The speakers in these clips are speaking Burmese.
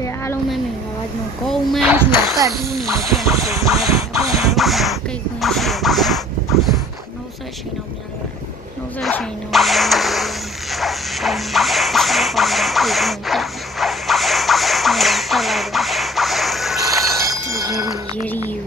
ကဲအားလုံးပဲမင်္ဂလာပါကျွန်တော်ဂုံမန်းဆိုတာပတ်တူးနေတယ်ပြန်နေပုံလိုက်တယ်အခုငါတို့ကိတ်ခွင်းရှိတယ်နှုတ်ဆက်ရှင်တော့များတယ်နှုတ်ဆက်ရှင်တော့များတယ်ဆောက်ပါတော့ပြည့်နေတယ်တက်လိုက်တော့ရေရီယူ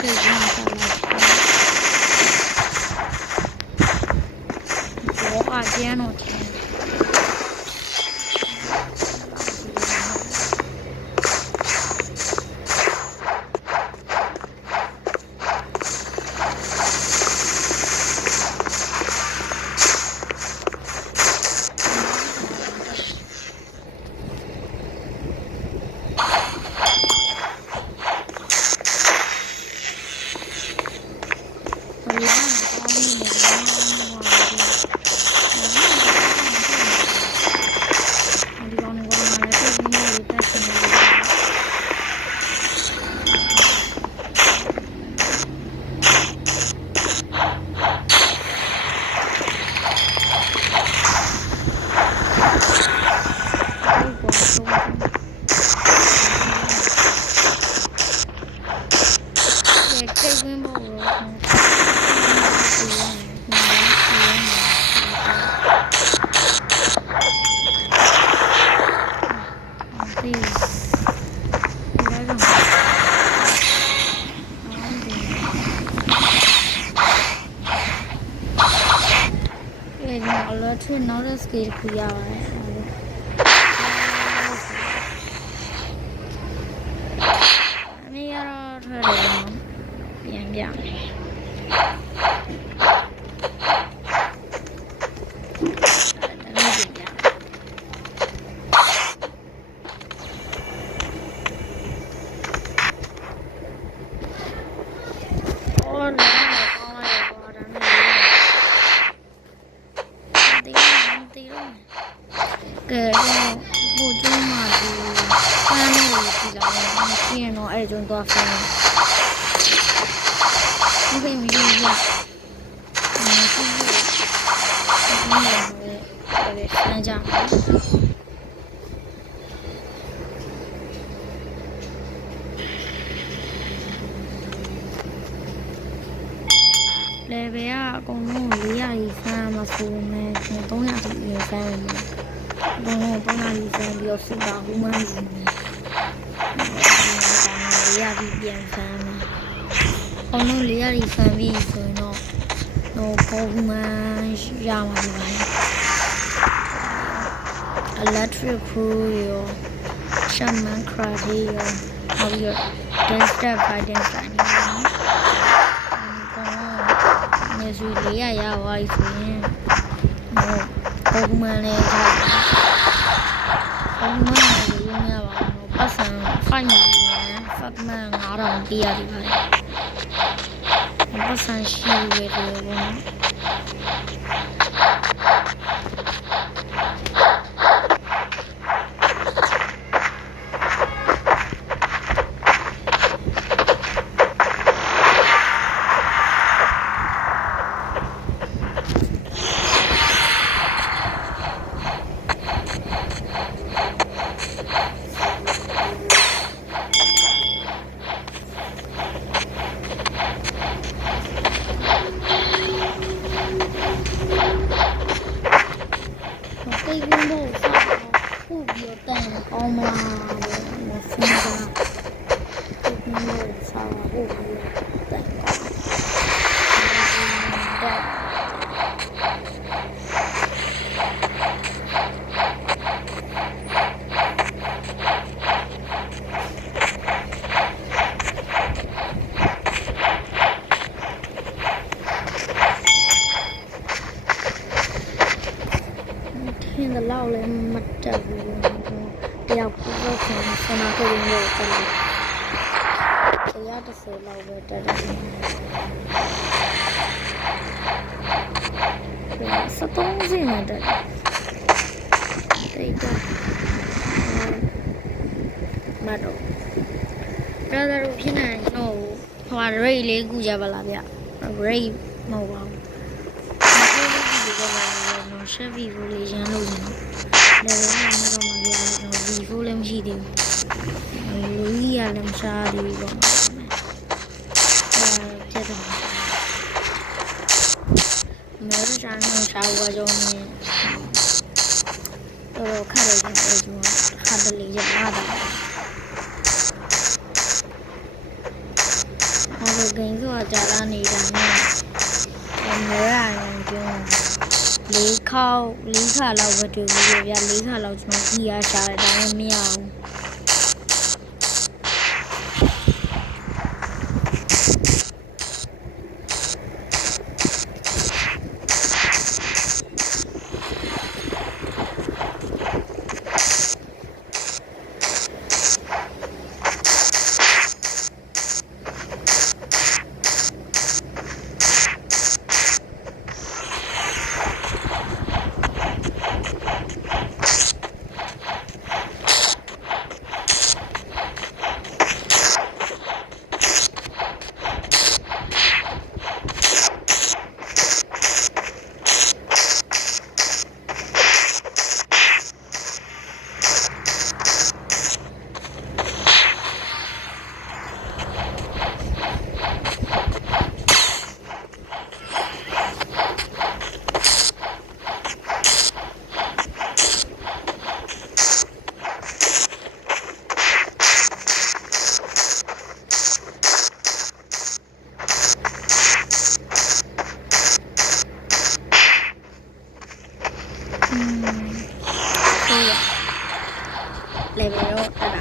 ကိတ်ခွင်းတက်လိုက်ဘောအကျန်းတော့နောက်တဲ့ scale ခရပါတယ်အမေရတော့ထွက်တယ်ပြန်ပြမယ်ကဲတော့ဘို့ကျုံးမှာဒီပန်းလေးကိုကြည့်လာတယ်မရှိရင်တော့အဲ့ကျုံးသွားဖမ်းတယ်ဒီကိမကြီးရမရှိဘူးဒီလိုပဲဆန်းကြလေဘယ်ကအကုန်လုံး400ကြီးဆန်းမှာဆိုနေ300ကြီးရေဆန်းနေတော့ပုံမှန်ကြီးဆန်းပြီးတော့စတာဟူမန်းကြီးနေ400ကြီးပြန်ဆန်းမှာအောင်လုံး400ကြီးဆန်းပြီးဆိုရင်တော့ပုံမှန်ရမှာပါ electric crew ရော shaman crate ရောနောက်ပြီးတော့ dance step fighting ဆိုင်နေတယ်နေစု400ရသွားပြီဆိုရင်ပုံမှန်လေးထားပုံမှန်လေးရင်းရပါတော့ပတ်စံဖိုင်နေတယ်ဖတ်မှန်9000ပြရတယ်ပါပတ်စံရှိရတဲ့ဘောဒီကွန်းတို့ဆောက်ဖို့ပြီးတော့တန်အောင်မလားမစင်တာဒီကွန်းတို့ဆောက်ဖို့ပြီးတန်ထင်းတော့လည်းမတက်ဘူးတယောက်ကိုတော့ဆန္ဒကိုရင်းလို့တက်တယ်130လောက်ပဲတက်တယ်73စင်းနဲ့တက်တယ်တိတ်တော့မတော့ပြားတို့ဖြစ်နေတော့ဟိုရိတ်လေးကူကြပါလားဗျရိတ်မဟုတ်ပါဘူးမကူလေးကူကြပါလား တော့ရှက်ဗီဖိုလေးရမ်းလို့နေတော့လည်းပဲမှတော့မှပြရတော့ဗီဖိုလည်းမရှိသေးဘူးလူကြီးကလည်းမစားသေးဘူးပေါ့ပြတ်တယ်မဲရချမ်းတော့စားဝါကြောင်းနေတော့ခါရရင်အဲ့ဒီခါတလေရမှာတာအဲ့ဒီဂိမ်းဆိုတာကြာလာနေတာနဲ့မဲရရင်ပြောလေးခါလောက်ပဲတွေ့ဘူးဗျာ4ခါလောက်ကျွန်တော်ကြီးရရှာတယ်ဒါပေမဲ့မရဘူးလေဘယ်တော့တက်တာ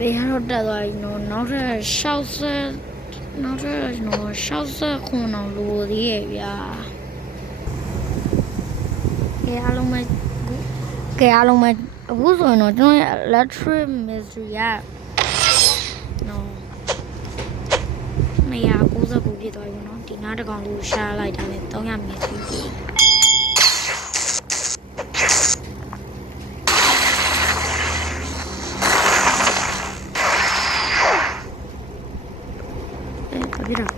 ဘယ်တော့တက်သွားပြီနော်နောက်ထပ်60ခွန်အောင်လိုသေးရဲ့ဗျာကဲအားလုံးပဲအခုဆိုရင်တော့ကျွန်တော်ရဲ့ electric mystery ကနော်299ဖြစ်သွားပြီနော်ဒီနားတစ်ကောင်လေးရှားလိုက်တာနဲ့300 mystery ပြီပြတော့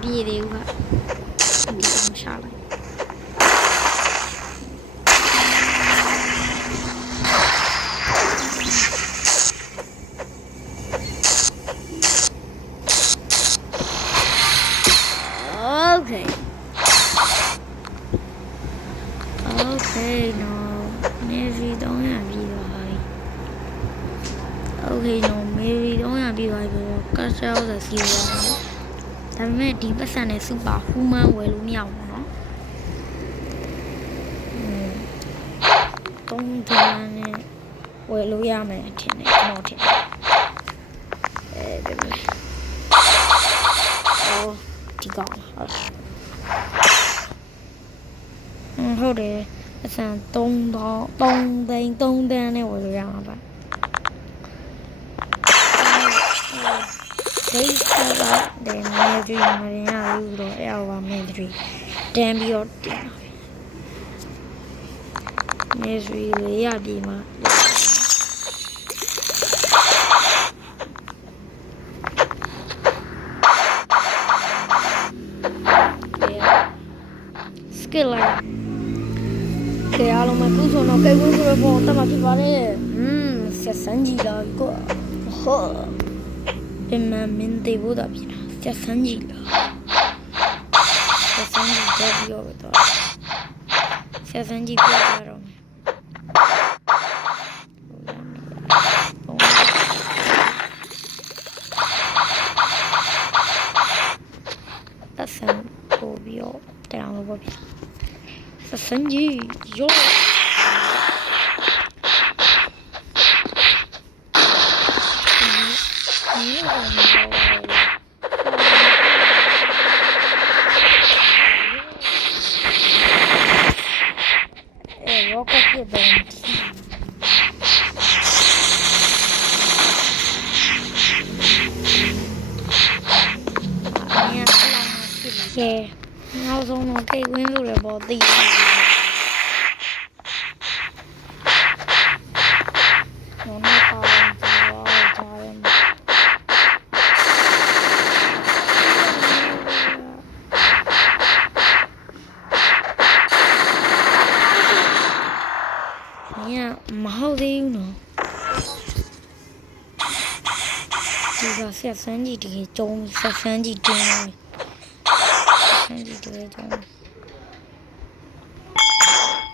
ပြေးသေးဘူးကဒီကောင်ရှာလိုက်Okay no maybe 300ပြီးသွားပြီOkay no maybe 300ပြီးသွားပြီပေါ့ကတ်ရှောက်ဆိုစီးသွားတယ်ဒါပေမဲ့ဒီပတ်စံနဲ့စူပါဟူမန်ဝယ်လို့မရဘူးเนาะ3နဲ့ဝယ်လို့ရမယ်ထင်တယ်ကျွန်တော်ထင်တယ်ဘယ်လိုအော်ဒီကောင်ဟုတ်တယ်အစံ3သိန်းနဲ့ဝယ်လို့ရမှာပါဒီကတော့ဒီမေဂျီမရင်းရလို့တော့အဲ့ဟောမေဂျီတန်ပြီးတော့တင်မေဂျီလေးရပြီမှာစကစ်လိုက်ကဲအားလုံးမကူဆိုတော့ကဲကူဆိုတော့တမဖြစ်ပါလေဆက်စမ်းကြည့်တော့ကိုဟောเป็นมาเมนเตโบดาพี่นะจะสัญญีละจะสัญญีจะပြီးတော့တော့จะสัญญีပြကြတော့จะสัญပို့ပြီးတော့တောင်းလို့ပေါ့ဗျာจะสัญญีရော rocket ပြတော့ကဲနောက်ဆုံးတော့ကိတ်ဝင်းဆိုရပေါ့သိတယ်နော်နော်ပါတော့ကြားရတယ်မဟုတ်သေးဘူးနော်ဒီကဆက်ဆန်းကြီးတကယ်ကျုံးဆက်ဆန်းကြီးတင်းနေဆန်းကြီးတကယ်ကျုံး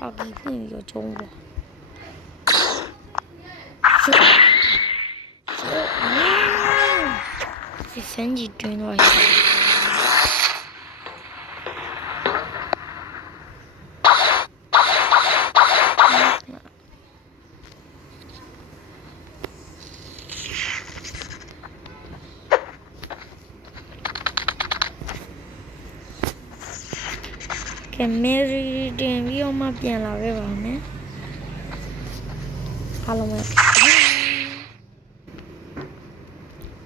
အကြီးဖွင့်ပြီးကျုံးပါဆက်ဆန်းကြီးတင်းသွားကဲမေရီတင်ပြီးတော့မှပြန်လာခဲ့ပါမယ်အားလုံးပဲ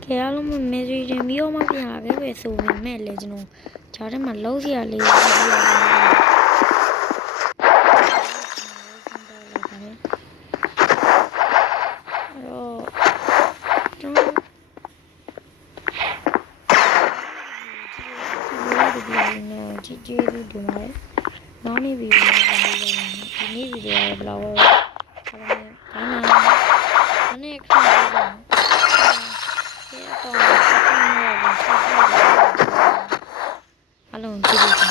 ကဲအားလုံးပဲမေရီတင်ပြီးတော့မှပြန်လာခဲ့ပဲဆိုပေမဲ့လည်းကျွန်တော်ဂျားထဲမှာလုံးစရာလေးပြီးကျေးဇူးတင်ပါတယ်။နောက်နေ့ဗီဒီယိုမှာပြန်ပြီးတော့ဒီနေ့ဗီဒီယိုရဲ့ဘလော့ကိုဘာမှမနေ့ခဏလေးတော့ဒီတော့ဆက်ပြီးတော့ဆက်ပြီးအလုံးကြည့်ကြည့်